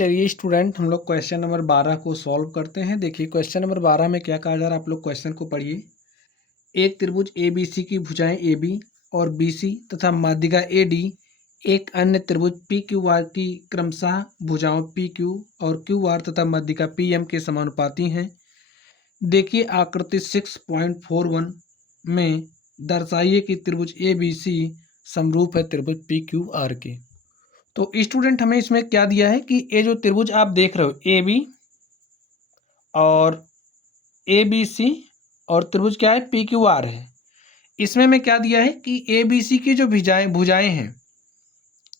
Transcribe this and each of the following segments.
चलिए स्टूडेंट, हम लोग क्वेश्चन नंबर 12 को सॉल्व करते हैं। देखिए क्वेश्चन नंबर 12 में क्या कहा जा रहा है, आप लोग क्वेश्चन को पढ़िए। एक त्रिभुज ABC की भुजाएं AB और BC तथा माध्यिका AD एक अन्य त्रिभुज PQR की क्रमशः भुजाओं PQ और QR तथा माध्यिका PM के समानुपाती हैं। देखिए आकृति 6.41 में दर्शाइए कि त्रिभुज ABC समरूप है त्रिभुज PQR के। तो स्टूडेंट हमें इसमें क्या दिया है कि ये जो त्रिभुज आप देख रहे हो AB और ABC और त्रिभुज क्या है PQR है। इसमें मैं क्या दिया है कि ABC की जो भुजाएं हैं,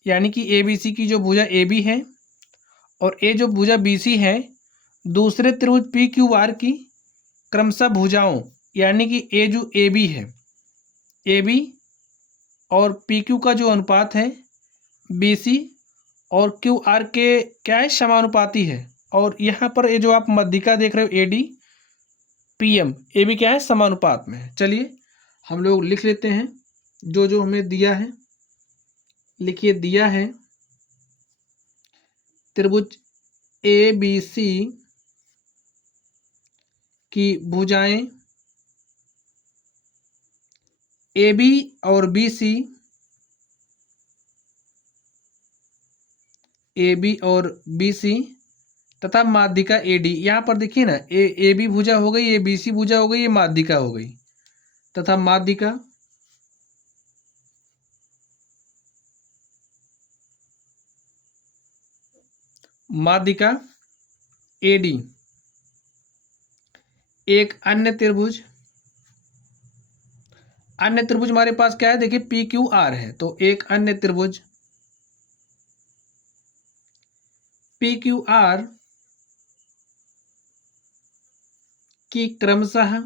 यानी कि ABC की जो भुजा AB है और ये जो भुजा BC है, दूसरे त्रिभुज PQR की क्रमशः भुजाओं, यानी कि ये जो AB है, AB और PQ का जो अनुपात है BC और QR के क्या है समानुपाती है। और यहाँ पर ये जो आप माध्यिका देख रहे हो AD PM, ये भी क्या है समानुपात में है। चलिए हम लोग लिख लेते हैं जो जो हमें दिया है। लिखिए, दिया है त्रिभुज ABC की भुजाएं AB और BC, AB और BC तथा माध्यिका AD। यहाँ पर देखिए ना, AB भुजा हो गई, ABC भुजा हो गई, ये माध्यिका हो गई तथा माध्यिका AD एक अन्य त्रिभुज हमारे पास क्या है, देखिए PQR है। तो एक अन्य त्रिभुज PQR की क्रमशः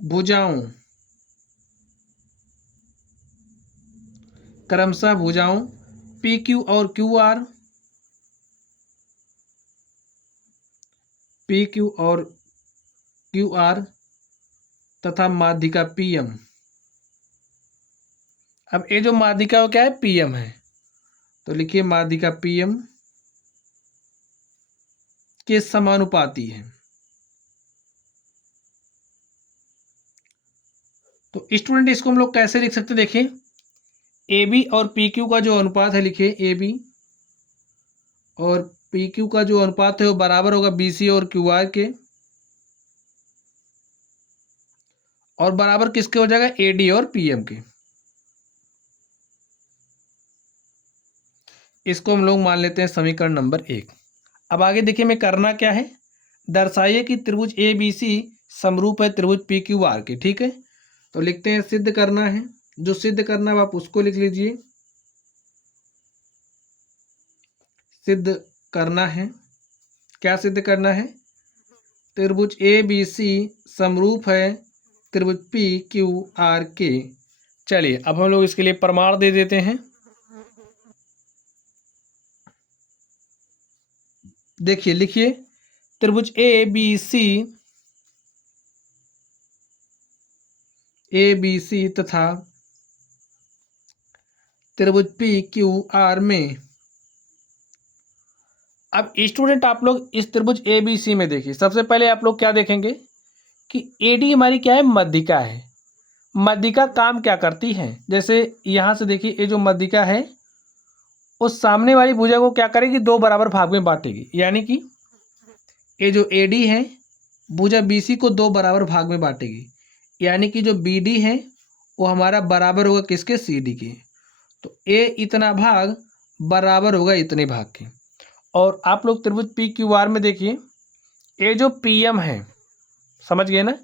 भुजाओं PQ और QR तथा माध्यिका PM। अब ये जो माध्यिका क्या है PM है, तो लिखिए माध्यिका PM के समानुपाती है। तो स्टूडेंट इसको हम लोग कैसे लिख सकते, देखिए AB और PQ का जो अनुपात है, लिखिए AB और PQ का जो अनुपात है वो बराबर होगा BC और QR के, और बराबर किसके हो जाएगा, AD और PM के। इसको हम लोग मान लेते हैं समीकरण नंबर 1। अब आगे देखिए मैं करना क्या है, दर्शाइए कि त्रिभुज ABC समरूप है त्रिभुज PQR के। ठीक है, तो लिखते हैं सिद्ध करना है। जो सिद्ध करना है आप उसको लिख लीजिए। सिद्ध करना है, क्या सिद्ध करना है, त्रिभुज ABC समरूप है त्रिभुज PQR के। चलिए अब हम लोग इसके लिए प्रमाण दे देते हैं। देखिए लिखिए, त्रिभुज ABC तथा त्रिभुज PQR में। अब स्टूडेंट आप लोग इस त्रिभुज ABC में देखिए, सबसे पहले आप लोग क्या देखेंगे कि AD हमारी क्या है, माध्यिका है। माध्यिका काम क्या करती है, जैसे यहाँ से देखिए ये जो माध्यिका है उस सामने वाली भुजा को क्या करेगी, दो बराबर भाग में बांटेगी। यानी कि ये जो AD है भुजा BC को दो बराबर भाग में बांटेगी। यानी कि जो BD है वो हमारा बराबर होगा किसके, CD के। तो A इतना भाग बराबर होगा इतने भाग के। और आप लोग त्रिभुज PQR में देखिए, ये जो PM है, समझ गए ना,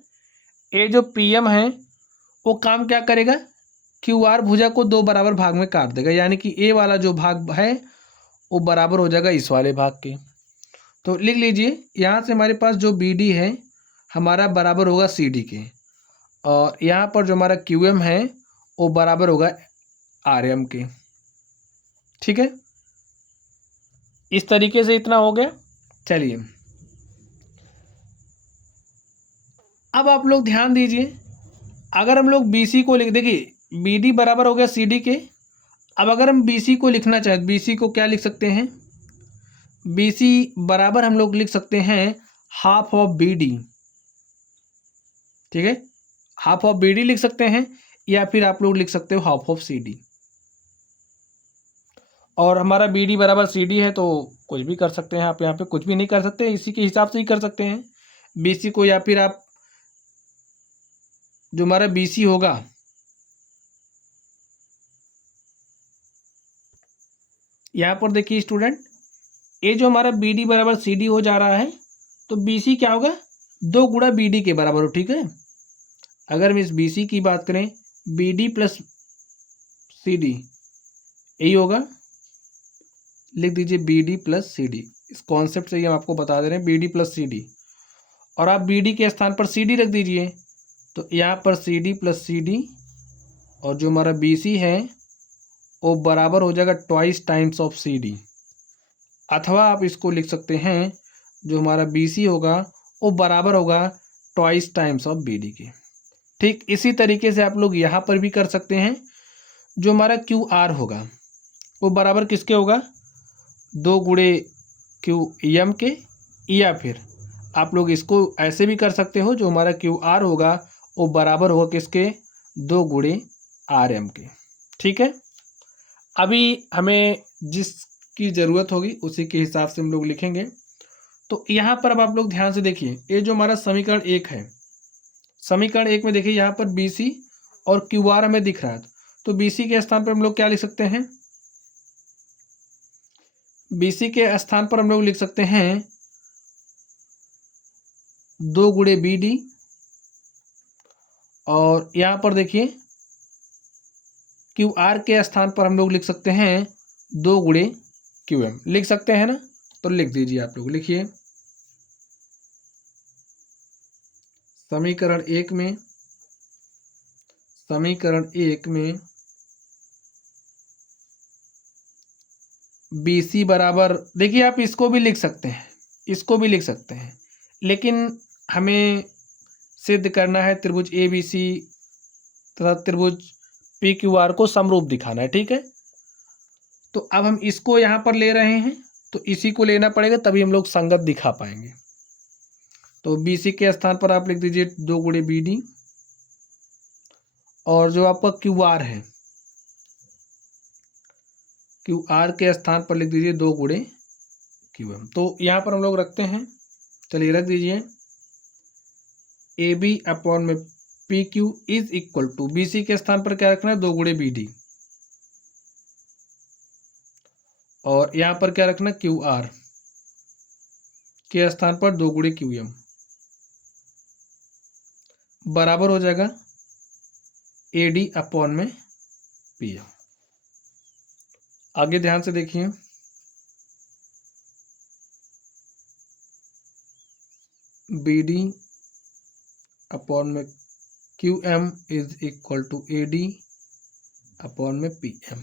ये जो PM है वो काम क्या करेगा, QR भुजा को दो बराबर भाग में काट देगा। यानी कि A वाला जो भाग है वो बराबर हो जाएगा इस वाले भाग के। तो लिख लीजिए, यहाँ से हमारे पास जो BD है हमारा बराबर होगा CD के, और यहाँ पर जो हमारा QM है वो बराबर होगा RM के। ठीक है, इस तरीके से इतना हो गया। चलिए अब आप लोग ध्यान दीजिए, अगर हम लोग BC को लिख, देखिए BD बराबर हो गया CD के, अब अगर हम BC को लिखना चाहें, BC को क्या लिख सकते हैं? BC बराबर हम लोग लिख सकते हैं हाफ ऑफ BD, ठीक है, हाफ ऑफ BD लिख सकते हैं, या फिर आप लोग लिख सकते हो हाफ ऑफ CD। और हमारा BD बराबर CD है, तो कुछ भी कर सकते हैं आप, यहाँ पे कुछ भी नहीं कर सकते, इसी के हिसाब से ही कर सकते हैं। BC को, या फिर आप जो हमारा BC होगा, यहाँ पर देखिए स्टूडेंट, ये जो हमारा BD बराबर CD हो जा रहा है, तो BC क्या होगा? 2 गुणा BD के बराबर हो, ठीक है। अगर हम इस BC की बात करें, BD प्लस CD यही होगा, लिख दीजिए BD प्लस CD। इस कॉन्सेप्ट से ही हम आपको बता दे रहे हैं, BD प्लस CD, और आप BD के स्थान पर CD रख दीजिए, तो यहाँ पर CD प्लस CD, और जो हमारा BC है वो बराबर हो जाएगा ट्वाइस टाइम्स ऑफ CD। अथवा आप इसको लिख सकते हैं, जो हमारा BC होगा वो बराबर होगा ट्वाइस टाइम्स ऑफ BD के। ठीक इसी तरीके से आप लोग यहाँ पर भी कर सकते हैं। जो हमारा QR होगा वो बराबर किसके होगा? 2 गुणे QM के, या फिर आप लोग इसको ऐसे भी कर सकते हो, जो हमारा QR होगा वो बराबर होगा किसके? 2 गुणे RM के। ठीक है, अभी हमें जिसकी ज़रूरत होगी उसी के हिसाब से हम लोग लिखेंगे। तो यहाँ पर अब आप लोग ध्यान से देखिए, ये जो हमारा समीकरण 1 है, समीकरण 1 में देखिए यहाँ पर BC और QR हमें दिख रहा है, तो BC के स्थान पर हम लोग क्या लिख सकते हैं? BC के स्थान पर हम लोग लिख सकते हैं 2 गुणे BD, और यहाँ पर देखिए QR के स्थान पर हम लोग लिख सकते हैं 2 गुणे QM। लिख सकते हैं ना? तो लिख दीजिए, आप लोग लिखिए। समीकरण 1 में BC बराबर, देखिए आप इसको भी लिख सकते हैं, इसको भी लिख सकते हैं, लेकिन हमें सिद्ध करना है त्रिभुज ABC तथा त्रिभुज PQR को समरूप दिखाना है, ठीक है। तो अब हम इसको यहाँ पर ले रहे हैं, तो इसी को लेना पड़ेगा, तभी हम लोग संगत दिखा पाएंगे। तो BC के स्थान पर आप लिख दीजिए 2 गुणे BD, और जो आपका QR है, QR के स्थान पर लिख दीजिए 2 गुणे QM। तो यहाँ पर हम लोग रखते हैं, चलिए रख दीजिए AB अपॉन में PQ is equal to, BC के स्थान पर क्या रखना है? 2 गुणे BD, और यहाँ पर क्या रखना? QR के स्थान पर 2 गुणे QM, बराबर हो जाएगा AD अपॉन में PM। आगे ध्यान से देखिए, BD अपॉन में QM is equal to AD upon में PM।